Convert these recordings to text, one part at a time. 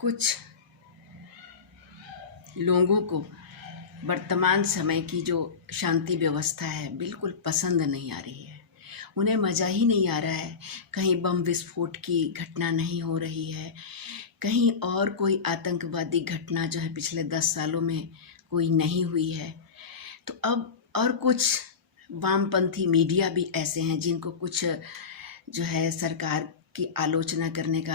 कुछ लोगों को वर्तमान समय की जो शांति व्यवस्था है बिल्कुल पसंद नहीं आ रही है। उन्हें मज़ा ही नहीं आ रहा है। कहीं बम विस्फोट की घटना नहीं हो रही है, कहीं और कोई आतंकवादी घटना जो है पिछले 10 सालों में कोई नहीं हुई है। तो अब और कुछ वामपंथी मीडिया भी ऐसे हैं जिनको कुछ जो है सरकार की आलोचना करने का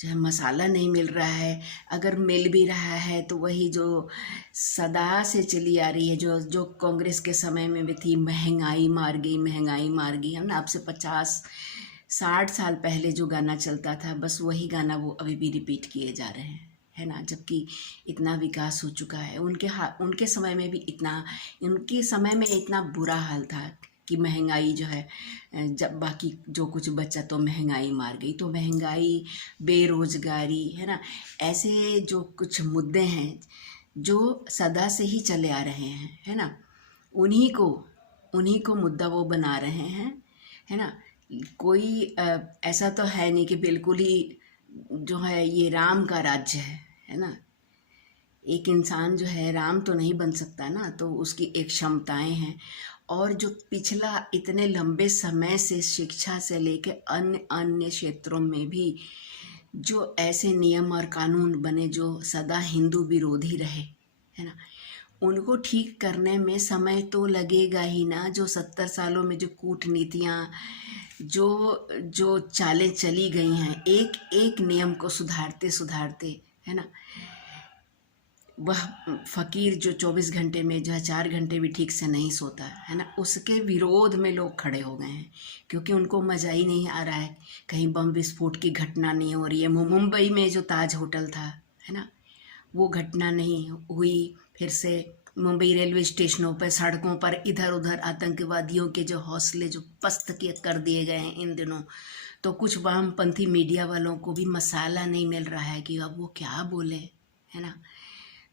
जो है मसाला नहीं मिल रहा है। अगर मिल भी रहा है तो वही जो सदा से चली आ रही है, जो जो कांग्रेस के समय में भी थी, महंगाई मार गई, महंगाई मार गई। हम ना आपसे 50-60 साल पहले जो गाना चलता था, बस वही गाना वो अभी भी रिपीट किए जा रहे हैं, है ना। जबकि इतना विकास हो चुका है। उनके समय में भी उनके समय में इतना बुरा हाल था कि महंगाई जो है, जब बाकी जो कुछ बचा तो महंगाई मार गई। तो महंगाई, बेरोजगारी, है ना, ऐसे जो कुछ मुद्दे हैं जो सदा से ही चले आ रहे हैं, है ना, उन्हीं को मुद्दा वो बना रहे हैं, है ना। कोई ऐसा तो है नहीं कि बिल्कुल ही जो है ये राम का राज्य है ना। एक इंसान जो है राम तो नहीं बन सकता ना, तो उसकी एक क्षमताएं हैं। और जो पिछला इतने लंबे समय से शिक्षा से लेके अन्य अन्य क्षेत्रों में भी जो ऐसे नियम और कानून बने जो सदा हिंदू विरोधी रहे, है ना, उनको ठीक करने में समय तो लगेगा ही ना। जो 70 सालों में जो कूटनीतियाँ, जो जो चालें चली गई हैं, एक एक नियम को सुधारते सुधारते, है ना, वह फ़कीर जो 24 घंटे में जो है 4 घंटे भी ठीक से नहीं सोता, है ना, उसके विरोध में लोग खड़े हो गए हैं। क्योंकि उनको मज़ा ही नहीं आ रहा है, कहीं बम विस्फोट की घटना नहीं हो रही है। मुंबई में जो ताज होटल था, है ना, वो घटना नहीं हुई। फिर से मुंबई रेलवे स्टेशनों पर, सड़कों पर इधर उधर आतंकवादियों के जो हौसले जो पस्त के कर दिए गए हैं इन दिनों। तो कुछ वामपंथी मीडिया वालों को भी मसाला नहीं मिल रहा है कि अब वो क्या बोले, है ना।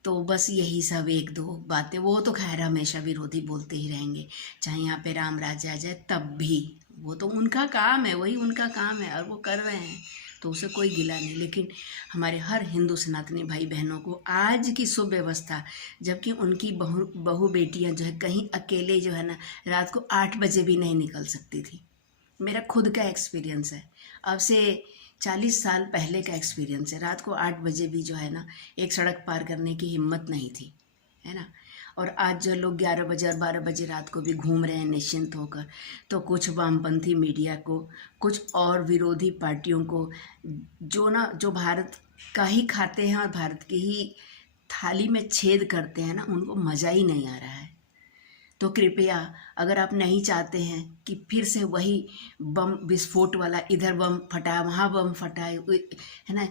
तो बस यही सब एक दो बातें, वो तो खैर हमेशा विरोधी बोलते ही रहेंगे, चाहे यहाँ पे राम राज्य आ जाए तब भी। वो तो उनका काम है, वही उनका काम है और वो कर रहे हैं, तो उसे कोई गिला नहीं। लेकिन हमारे हर हिंदू सनातनी भाई बहनों को आज की सुव्यवस्था, जबकि उनकी बहू बेटियां जो है कहीं अकेले जो है ना रात को 8 बजे भी नहीं निकल सकती थी। मेरा खुद का एक्सपीरियंस है, अब से 40 साल पहले का एक्सपीरियंस है। रात को 8 बजे भी जो है ना एक सड़क पार करने की हिम्मत नहीं थी, है ना। और आज जो लोग 11 बजे और 12 बजे रात को भी घूम रहे हैं निश्चिंत होकर, तो कुछ वामपंथी मीडिया को, कुछ और विरोधी पार्टियों को, जो भारत का ही खाते हैं और भारत की ही थाली में छेद करते हैं ना, उनको मज़ा ही नहीं आ रहा है। तो कृपया, अगर आप नहीं चाहते हैं कि फिर से वही बम विस्फोट वाला, इधर बम फटा वहाँ बम फटा, है ना,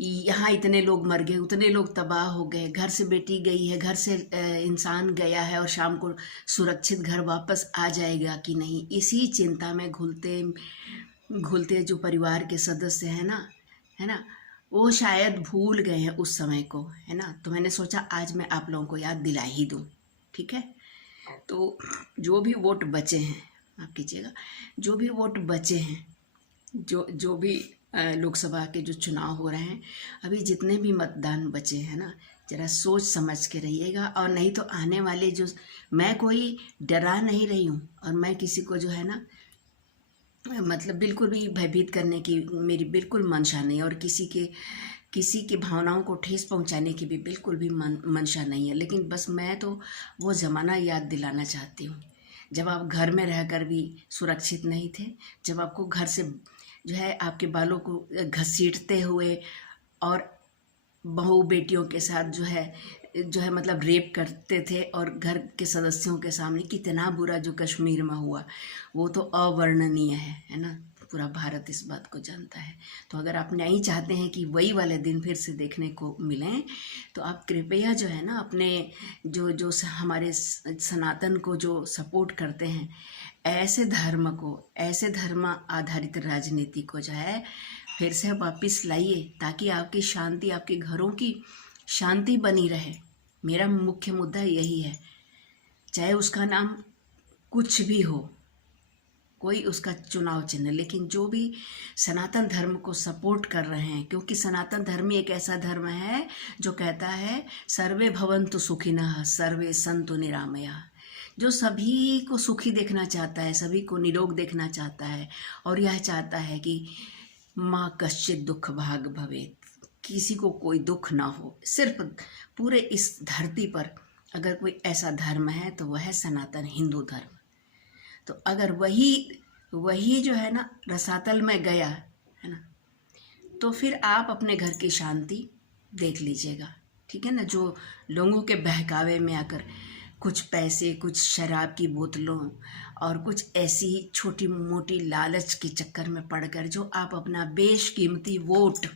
यहाँ इतने लोग मर गए, उतने लोग तबाह हो गए, घर से बेटी गई है, घर से इंसान गया है और शाम को सुरक्षित घर वापस आ जाएगा कि नहीं, इसी चिंता में घुलते घुलते जो परिवार के सदस्य हैं ना, है ना, वो शायद भूल गए हैं उस समय को, है ना। तो मैंने सोचा आज मैं आप लोगों को याद दिला ही दूँ, ठीक है। तो जो भी वोट बचे हैं, माफ़ कीजिएगा, जो भी वोट बचे हैं, जो भी लोकसभा के जो चुनाव हो रहे हैं, अभी जितने भी मतदान बचे हैं ना, ज़रा सोच समझ के रहिएगा। और नहीं तो आने वाले जो, मैं कोई डरा नहीं रही हूँ और मैं किसी को जो है ना मतलब बिल्कुल भी भयभीत करने की मेरी बिल्कुल मंशा नहीं, और किसी की भावनाओं को ठेस पहुंचाने की भी बिल्कुल भी मंशा नहीं है। लेकिन बस मैं तो वो ज़माना याद दिलाना चाहती हूँ जब आप घर में रहकर भी सुरक्षित नहीं थे, जब आपको घर से जो है आपके बालों को घसीटते हुए और बहू बेटियों के साथ जो है मतलब रेप करते थे, और घर के सदस्यों के सामने कितना बुरा जो कश्मीर में हुआ वो तो अवर्णनीय है ना। पूरा भारत इस बात को जानता है। तो अगर आप नहीं चाहते हैं कि वही वाले दिन फिर से देखने को मिलें, तो आप कृपया जो है ना अपने जो हमारे सनातन को जो सपोर्ट करते हैं, ऐसे धर्म आधारित राजनीति को जो है फिर से वापस लाइए, ताकि आपकी शांति, आपके घरों की शांति बनी रहे। मेरा मुख्य मुद्दा यही है, चाहे उसका नाम कुछ भी हो, कोई उसका चुनाव चिन्ह, लेकिन जो भी सनातन धर्म को सपोर्ट कर रहे हैं, क्योंकि सनातन धर्म ही एक ऐसा धर्म है जो कहता है सर्वे भवन्तु सुखिनः सर्वे सन्तु निरामयाः, जो सभी को सुखी देखना चाहता है, सभी को निरोग देखना चाहता है, और यह चाहता है कि माँ कश्चित दुख भाग भवेत्, किसी को कोई दुख ना हो। सिर्फ पूरे इस धरती पर अगर कोई ऐसा धर्म है तो वह है सनातन हिंदू धर्म। तो अगर वही जो है ना रसातल में गया है ना, तो फिर आप अपने घर की शांति देख लीजिएगा, ठीक है ना। जो लोगों के बहकावे में आकर कुछ पैसे, कुछ शराब की बोतलों और कुछ ऐसी छोटी मोटी लालच के चक्कर में पड़कर जो आप अपना बेशकीमती वोट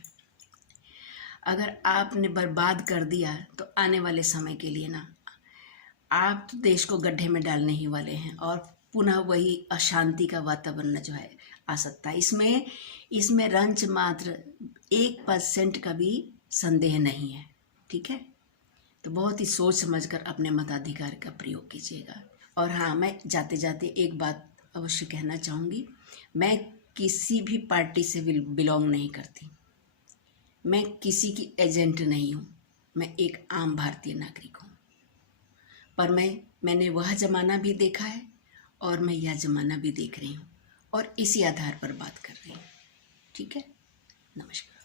अगर आपने बर्बाद कर दिया, तो आने वाले समय के लिए ना आप तो देश को गड्ढे में डालने ही वाले हैं, और पुनः वही अशांति का वातावरण जो है आ सकता है। इसमें रंच मात्र 1% का भी संदेह नहीं है, ठीक है। तो बहुत ही सोच समझकर अपने मताधिकार का प्रयोग कीजिएगा। और हाँ, मैं जाते जाते एक बात अवश्य कहना चाहूँगी, मैं किसी भी पार्टी से बिलोंग नहीं करती, मैं किसी की एजेंट नहीं हूँ, मैं एक आम भारतीय नागरिक हूँ। पर मैंने वह ज़माना भी देखा है और मैं यह ज़माना भी देख रही हूँ, और इसी आधार पर बात कर रही हूँ, ठीक है। नमस्कार।